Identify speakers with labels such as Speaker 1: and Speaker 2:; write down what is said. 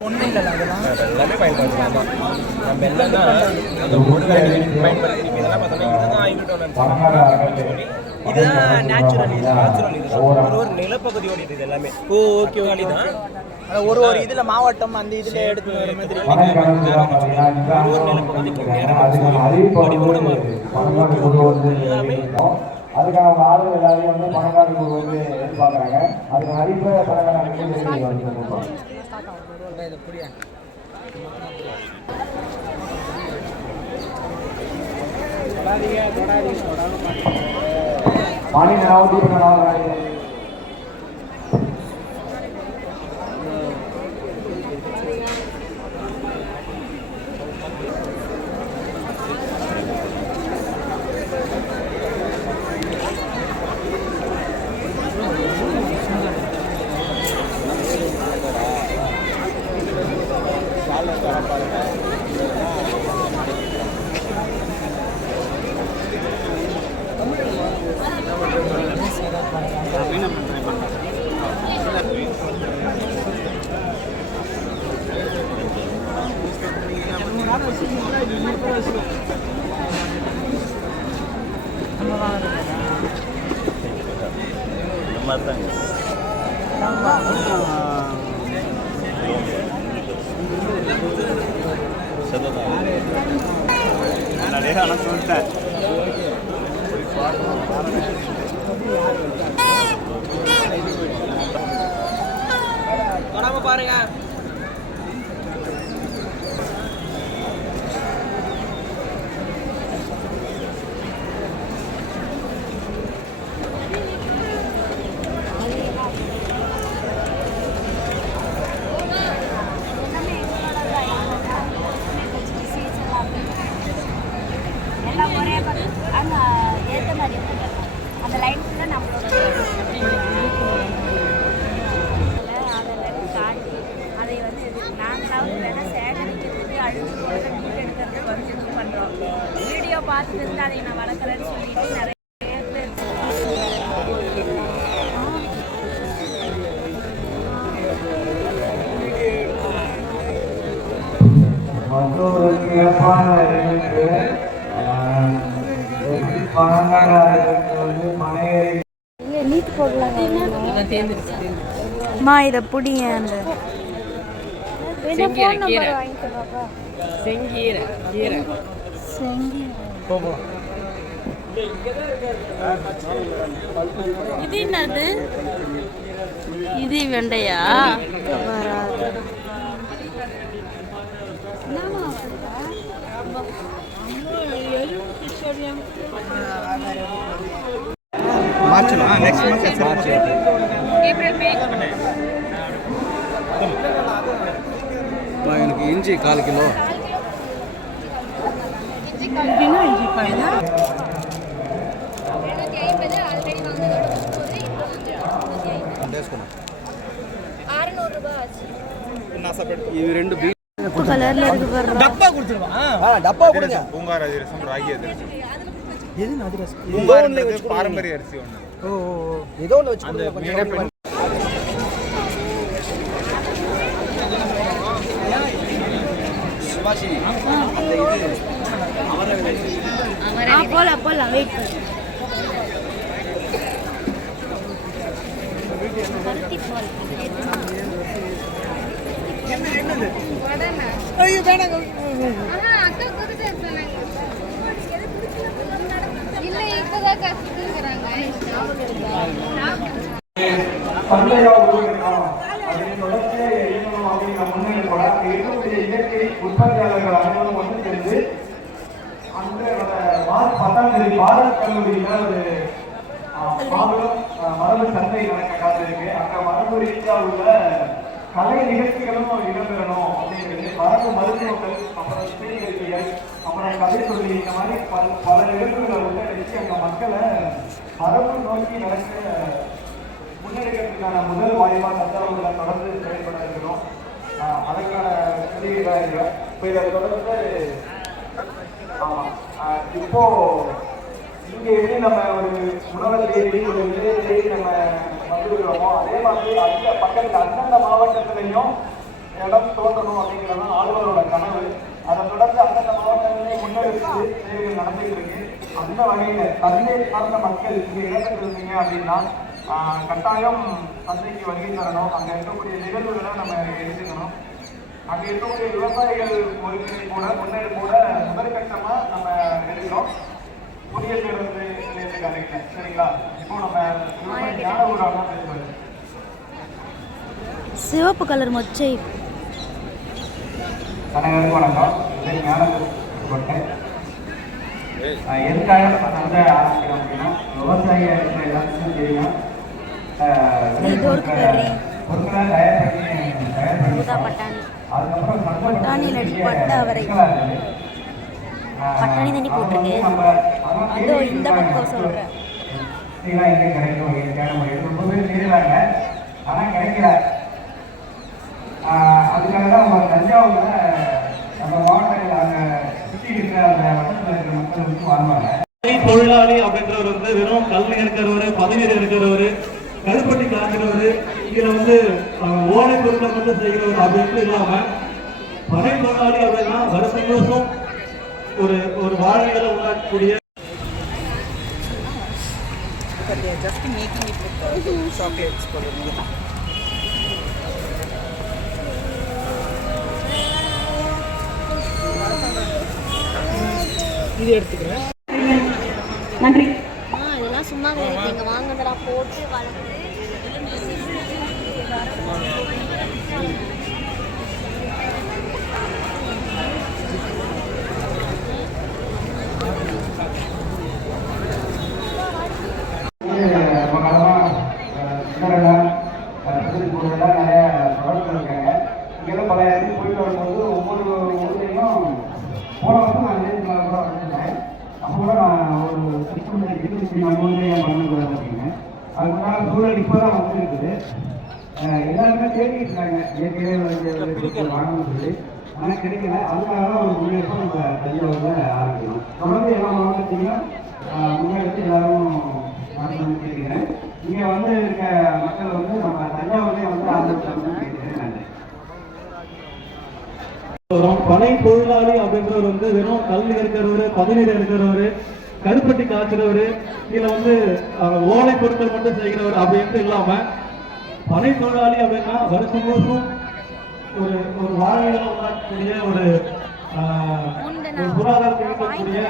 Speaker 1: எல்லாமே பயன்படுத்தலாம் நம்ம என்னன்னா அந்த பயன்படுத்தி இதெல்லாம் பார்த்தோம்னா இதுதான் சொல்லி இதுதான் நேச்சுரல் இது நேச்சுரல் இது. ஒரு ஒரு நிலப்பகுதியோட இது எல்லாமே.
Speaker 2: ஓ ஓகே
Speaker 1: ஓகே தான்
Speaker 2: ஒரு ஒரு இதுல மாவட்டம் அந்த இதுல எடுத்து வர மாதிரி
Speaker 3: அதுக்கான ஆளுங்க எல்லாரையும் வந்து பணக்கார குழு வந்து எதிர்பார்க்குறாங்க. அதுக்கு அடிப்படை பணக்கார வந்து மணி நாவது நாவது
Speaker 2: தொடாம பாருங்க
Speaker 4: எல்லாம் ஒரே பக்கம் அங்கே ஏற்ற மாதிரி இருக்குங்க அந்த லைன் ஃபுல்லாக நம்மளோட அதெல்லாம் காட்டி அதை வந்து இது நாங்களாவது வேணால் சேகரிக்கிறதுக்கு அழிஞ்சு போகிறத மீட் எடுக்கிறது வந்து இது பண்ணுறோம் வீடியோ பார்த்துட்டு இருந்து அதை நான் வளர்க்குறேன்னு சொல்லிட்டு நிறைய இதை பிடிங்க அந்த
Speaker 2: செங்கீரை, கீரை. செங்கீரை
Speaker 4: செங்கி
Speaker 5: இது என்னது? இது வெண்டையா?
Speaker 4: வராது
Speaker 6: எனக்கு இஞ்சி கால் கிலோ? இது ரெண்டு
Speaker 4: கலர்ல இருக்கு
Speaker 2: டப்பா
Speaker 6: டப்பா கொடுங்க
Speaker 7: பூங்கார் அதிரசம் ராகி அதிரசம்
Speaker 2: எது
Speaker 7: பாரம்பரிய அரிசி ஒன்று
Speaker 2: ஓ
Speaker 6: ஏதோ ஒன்று வச்சு
Speaker 4: போலாம் போலாம் வெயிட் பண்ணு பருத்தி பால்
Speaker 2: ஐயோ வேணாங்க
Speaker 3: சந்தையா உருவாக்கணும் அப்படின்னு தொடர்ச்சியா இயங்கணும் அப்படிங்கிற முன்னெடுப்போட அங்க இருக்கக்கூடிய இயற்கை உற்பத்தியாளர்கள் அனைவரும் ஒன்று சேர்ந்து அந்த மார்ச் பாரத பாரத் கல்லூரியில ஒரு மாபெரும் மரபு சந்தை நடக்க காத்திருக்கு. அங்க மரபு ரீதியா உள்ள கலை நிகழ்ச்சிகளும் இடம்பெறணும் அப்படிங்கிறது மரபு மருத்துவங்கள் அப்புறம் இசை நிகழ்ச்சிகள் அப்புறம் கதை சொல்லி இந்த மாதிரி பல பல நிகழ்வுகளை நினைச்சு அங்க மக்களை மரபு நோக்கி நடக்க முன்னெடுக்கிறதுக்கான முதல் வாய்ப்பாக தஞ்சாவூரில் தொடர்ந்து செயல்பட இருக்கிறோம். அதற்கான இப்போ இதை தொடர்ந்து இப்போ இங்கே எப்படி நம்ம ஒரு உணவை தேடி ஒரு விதையை தேடி நம்ம வந்துருக்கிறோமோ அதே மாதிரி அந்த பக்கத்துல அந்தந்த மாவட்டத்திலையும் இடம் தோன்றணும் அப்படிங்கிறது தான் ஆளுநரோட கனவு. அதை தொடர்ந்து அந்தந்த மாவட்டங்களையும் முன்னெடுத்து சேவைகள் நடந்துகிட்டு இருக்கு. அந்த வகையில தந்தை சார்ந்த மக்கள் இங்கே இடத்துல இருந்தீங்க அப்படின்னா கட்டாயம் தந்தைக்கு வருகை தரணும். அங்கே இருக்கக்கூடிய நிகழ்வுகளை நம்ம எடுத்துக்கணும். அங்கே இருக்கக்கூடிய விவசாயிகள் ஒருங்கிணைப்போட முன்னெடுப்போட முதற்கட்டமாக நம்ம பேருந்து நிலையத்துக்கு அருகில சரிங்களா? இப்போ நம்ம
Speaker 5: சிவப்பு கலர் மொச்சை.
Speaker 3: அனைவருக்கும் வணக்கம். எதுக்காக ஆரம்பிக்கிறோம் அப்படின்னா இருக்கிற எல்லாத்துக்கும் தெரியும். பொருட்களை தயார் பண்ணி தயார் பண்ணி
Speaker 5: பட்டாணி.
Speaker 3: அதுக்கப்புறம் சந்தை
Speaker 5: பட்டாணி இல்லாட்டி பட்டை அவரை. பட்டாணி தண்ணி போட்டிருக்கு. அதோ இந்த பக்கம் சொல்றேன்.
Speaker 3: ஆனா கிடைக்கல ஆஹ் அதுக்காக தான் நம்ம தஞ்சாவூர்ல நம்ம மாவட்டங்கள் அங்க சுற்றி இருக்கிற அந்த வட்டத்தில் இருக்கிற மக்கள் வந்து
Speaker 8: தொழிலாளி அப்படின்றவர் வந்து வெறும் கல்வி இருக்கிறவரு பதவியில் இருக்கிறவரு கருப்பட்டி கலக்கிறவரு இதுல வந்து ஓலை பொருட்கள் மட்டும் செய்கிறவர் அப்படின்ட்டு இல்லாம பனை தொழிலாளி அப்படின்னா வருஷம் வருஷம் ஒரு ஒரு வாழ்வியலை உண்டாக்கக்கூடிய
Speaker 2: just making it with chocolates போடுறது இது எடுத்துக்கிறேன்.
Speaker 5: ஆ இதெல்லாம் சும்மா கிடையாது நீங்கள் வாங்குனதெல்லாம் போட்டு வளர்த்து
Speaker 3: சூழல் இப்போ தான் வந்துருக்குது. எல்லாருமே தேடிட்டு இருக்காங்க ஏற்கனவே வந்து வாங்கணும்னு சொல்லி. ஆனால் கிடைக்கல. அதுக்காக தான் ஒரு முன்னேற்றம் நம்ம தஞ்சாவூரில் ஆரம்பிக்கணும். தொடர்ந்து எல்லா மாவட்டத்தையும் முன்னெடுத்து எல்லாரும் நடத்தணும்னு கேட்கிறேன் இங்கே வந்து இருக்க மக்கள் வந்து நம்ம தஞ்சாவூர்லேயே வந்து ஆரம்பிச்சோம்னு கேட்கிறேன் நன்றி.
Speaker 8: பனை தொழிலாளி அப்படின்றவர் வந்து வெறும் கல் இருக்கிறவர் பதவியில் இருக்கிறவர் கருப்பட்டி காய்க்கிறவர் இதுல வந்து ஓலை பொருட்கள் மட்டும் செய்கிறவர் அப்படின்ட்டு இல்லாம பனை தொழிலாளி அப்படின்னா வருஷம் வருஷம் ஒரு ஒரு வாழ்வியலை உண்டாக்கக்கூடிய ஒரு ஆஹ், ஒரு பொருளாதாரத்தை ஈட்டக்கூடிய